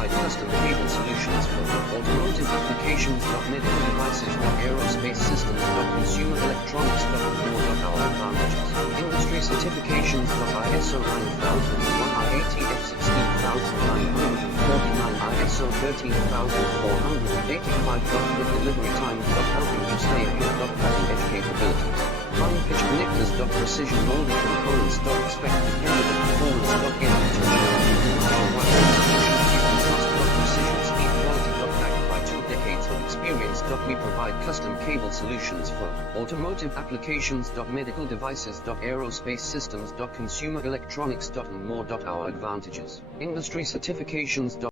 provide custom cable solutions for automotive applications, medical devices, aerospace systems, consumer electronics, more. Our advantages. Industry certifications, ISO 9001, IATF 16949, ISO 13485, with delivery time, helping you stay ahead, cutting edge capabilities. Fine pitch connectors, precision molded components, expect dependable performance, precision speed quality, backed by 2 decades of experience. We provide custom cable solutions for automotive applications, medical devices, aerospace systems, consumer electronics, and more. Our advantages. Industry certifications.